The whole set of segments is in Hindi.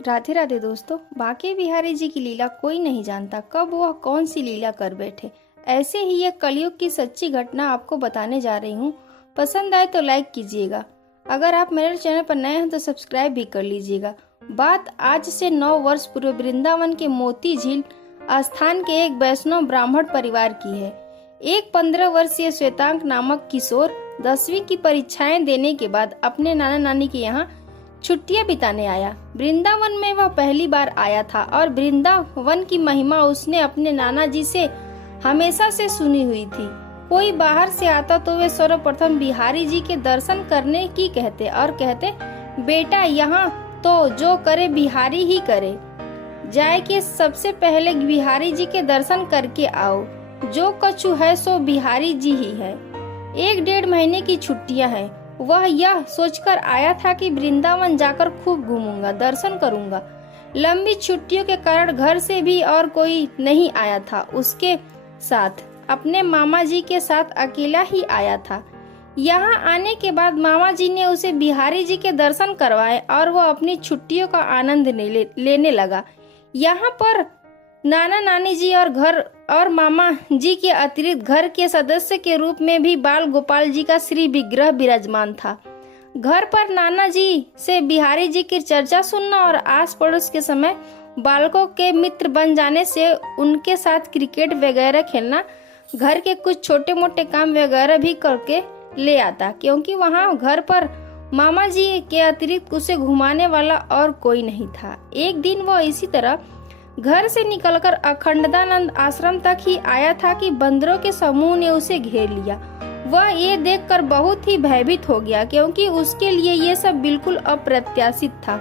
राधे राधे दोस्तों। बांके बिहारी जी की लीला कोई नहीं जानता, कब वह कौन सी लीला कर बैठे। ऐसे ही एक कलयुग की सच्ची घटना आपको बताने जा रही हूँ। पसंद आए तो लाइक कीजिएगा। अगर आप मेरे चैनल पर नए हैं तो सब्सक्राइब भी कर लीजिएगा। बात आज से 9 वर्ष पूर्व वृंदावन के मोती झील आस्थान के एक वैष्णव ब्राह्मण परिवार की है। एक 15 वर्षीय श्वेतांक नामक किशोर 10वीं की परीक्षाएं देने के बाद अपने नाना नानी के यहाँ छुट्टियां बिताने आया। वृंदावन में वह पहली बार आया था और वृंदावन की महिमा उसने अपने नाना जी से हमेशा से सुनी हुई थी। कोई बाहर से आता तो वे सर्वप्रथम बिहारी जी के दर्शन करने की कहते और कहते, बेटा यहाँ तो जो करे बिहारी ही करे, जाए कि सबसे पहले बिहारी जी के दर्शन करके आओ। जो कछु है सो बिहारी जी ही है। 1-1.5 महीने की छुट्टियां हैं। वह यह सोचकर आया था कि वृंदावन जाकर खूब घूमूंगा, दर्शन करूंगा। लंबी छुट्टियों के कारण घर से भी और कोई नहीं आया था। उसके साथ अपने मामा जी के साथ अकेला ही आया था। यहाँ आने के बाद मामा जी ने उसे बिहारी जी के दर्शन करवाए और वह अपनी छुट्टियों का आनंद लेने लगा। यहाँ पर नाना नानी जी और मामा जी के अतिरिक्त घर के सदस्य के रूप में भी बाल गोपाल जी का श्री विग्रह विराजमान था। घर पर नाना जी से बिहारी जी की चर्चा सुनना और आस पड़ोस के समय बालकों के मित्र बन जाने से उनके साथ क्रिकेट वगैरह खेलना, घर के कुछ छोटे मोटे काम वगैरह भी करके ले आता, क्योंकि वहाँ घर पर मामा जी के अतिरिक्त उसे घुमाने वाला और कोई नहीं था। एक दिन वो इसी तरह घर से निकलकर अखंडानंद आश्रम तक ही आया था कि बंदरों के समूह ने उसे घेर लिया। वह ये देखकर बहुत ही भयभीत हो गया, क्योंकि उसके लिए ये सब बिल्कुल अप्रत्याशित था।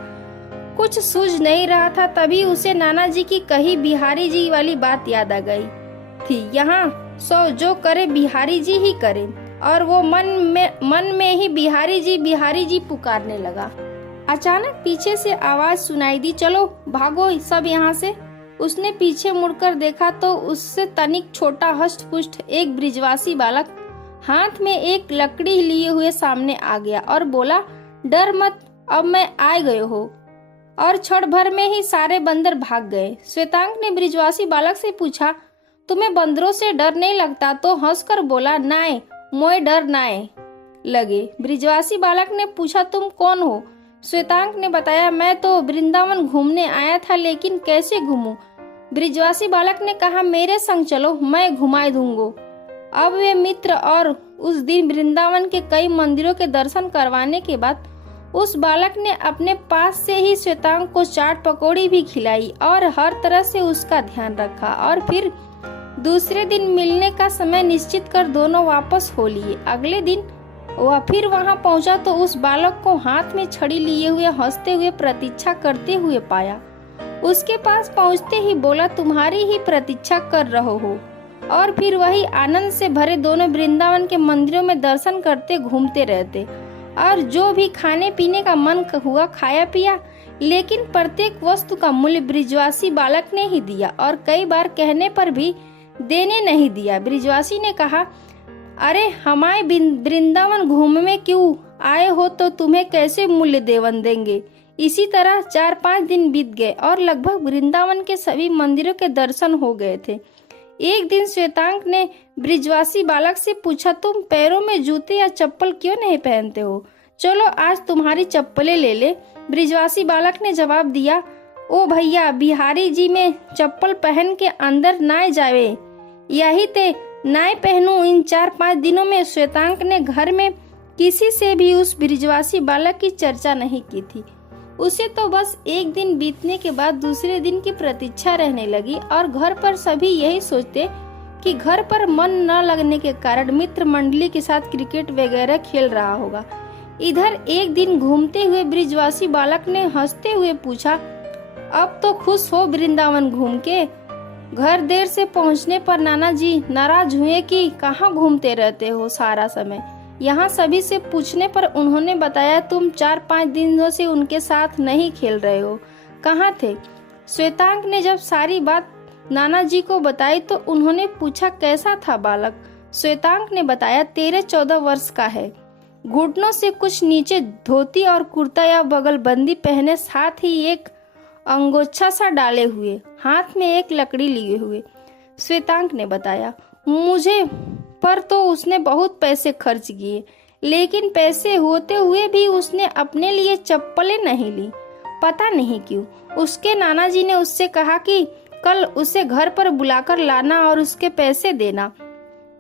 कुछ सूझ नहीं रहा था। तभी उसे नाना जी की कही बिहारी जी वाली बात याद आ गई थी, यहाँ सो जो करे बिहारी जी ही करे। और वो मन में ही बिहारी जी पुकारने लगा। अचानक पीछे से आवाज सुनाई दी, चलो भागो सब यहाँ से। उसने पीछे मुड़कर देखा तो उससे तनिक छोटा हष्ट-पुष्ट एक ब्रिजवासी बालक हाथ में एक लकड़ी लिए हुए सामने आ गया और बोला, डर मत, अब मैं आ गए हो। और क्षण भर में ही सारे बंदर भाग गए। श्वेतांक ने ब्रिजवासी बालक से पूछा, तुम्हें बंदरों से डर नहीं लगता? तो हंसकर बोला, नाय मोए डर नाय लगे। ब्रिजवासी बालक ने पूछा, तुम कौन हो? श्वेतांक ने बताया, मैं तो वृंदावन घूमने आया था, लेकिन कैसे घूमूं? ब्रिजवासी बालक ने कहा, मेरे संग चलो, मैं घुमाए दूंगो। अब वे मित्र और उस दिन वृंदावन के कई मंदिरों के दर्शन करवाने के बाद उस बालक ने अपने पास से ही श्वेतांक को चाट पकौड़ी भी खिलाई और हर तरह से उसका ध्यान रखा। और फिर दूसरे दिन मिलने का समय निश्चित कर दोनों वापस हो लिए। अगले दिन वह फिर वहां पहुंचा तो उस बालक को हाथ में छड़ी लिए हुए हंसते हुए प्रतीक्षा करते हुए पाया। उसके पास पहुंचते ही बोला, तुम्हारी ही प्रतीक्षा कर रहो हो। और फिर वही आनंद से भरे दोनों वृंदावन के मंदिरों में दर्शन करते घूमते रहते और जो भी खाने पीने का मन हुआ खाया पिया। लेकिन प्रत्येक वस्तु का मूल्य ब्रिजवासी बालक ने ही दिया और कई बार कहने पर भी देने नहीं दिया। ब्रिजवासी ने कहा, अरे हमारे वृंदावन घूमने क्यों आए हो, तो तुम्हें कैसे मूल्य देवन देंगे। इसी तरह 4-5 दिन बीत गए और लगभग वृंदावन के सभी मंदिरों के दर्शन हो गए थे। एक दिन श्वेतांक ने ब्रिजवासी बालक से पूछा, तुम पैरों में जूते या चप्पल क्यों नहीं पहनते हो? चलो आज तुम्हारी चप्पलें ले ले। ब्रिजवासी बालक ने जवाब दिया, ओ भैया, बिहारी जी में चप्पल पहन के अंदर नाय जावे, यही ते नाय पहनूं। इन 4-5 दिनों में श्वेतांक ने घर में किसी से भी उस ब्रिजवासी बालक की चर्चा नहीं की थी। उसे तो बस एक दिन बीतने के बाद दूसरे दिन की प्रतीक्षा रहने लगी और घर पर सभी यही सोचते कि घर पर मन न लगने के कारण मित्र मंडली के साथ क्रिकेट वगैरह खेल रहा होगा। इधर एक दिन घूमते हुए ब्रिजवासी बालक ने हंसते हुए पूछा, अब तो खुश हो वृंदावन घूम के? घर देर से पहुंचने पर नाना जी नाराज हुए कि कहाँ घूमते रहते हो सारा समय। यहाँ सभी से पूछने पर उन्होंने बताया, तुम 4-5 दिनों से उनके साथ नहीं खेल रहे हो, कहाँ थे? श्वेतांक ने जब सारी बात नाना जी को बताई तो उन्होंने पूछा, कैसा था बालक? श्वेतांक ने बताया, 13-14 वर्ष का है, घुटनों से कुछ नीचे धोती और कुर्ता या बगलबंदी पहने, साथ ही एक अंगोछा सा डाले हुए, हाथ में एक लकड़ी लिए हुए। श्वेतांक ने बताया, मुझे पर तो उसने बहुत पैसे खर्च किए, लेकिन पैसे होते हुए भी उसने अपने लिए चप्पलें नहीं ली। पता नहीं क्यों। उसके नाना जी ने उससे कहा कि कल उसे घर पर बुलाकर लाना और उसके पैसे देना।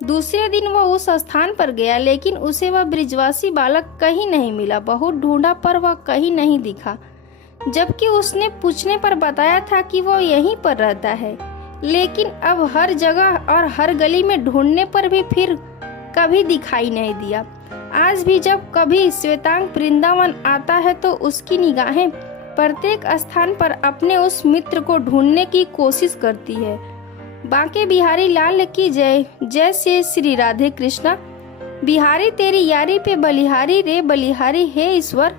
दूसरे दिन वह उस स्थान पर गया, लेकिन उसे वह ब्रिजवासी बालक कहीं नहीं मिला। बहुत ढूंढा पर वह कहीं नहीं दिखा, जबकि उसने पूछने पर बताया था कि वह यहीं पर रहता है। लेकिन अब हर जगह और हर गली में ढूंढने पर भी फिर कभी दिखाई नहीं दिया। आज भी जब कभी श्वेतांक वृंदावन आता है तो उसकी निगाहें प्रत्येक स्थान पर अपने उस मित्र को ढूंढने की कोशिश करती है। बांके बिहारी लाल की जय। जय से श्री राधे कृष्णा। बिहारी तेरी यारी पे बलिहारी रे बलिहारी, हे ईश्वर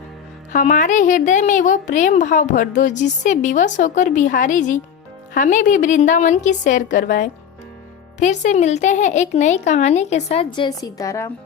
हमारे हृदय में वो प्रेम भाव भर दो जिससे विवश होकर बिहारी जी हमें भी वृंदावन की सैर करवाएं। फिर से मिलते हैं एक नई कहानी के साथ। जय सीताराम।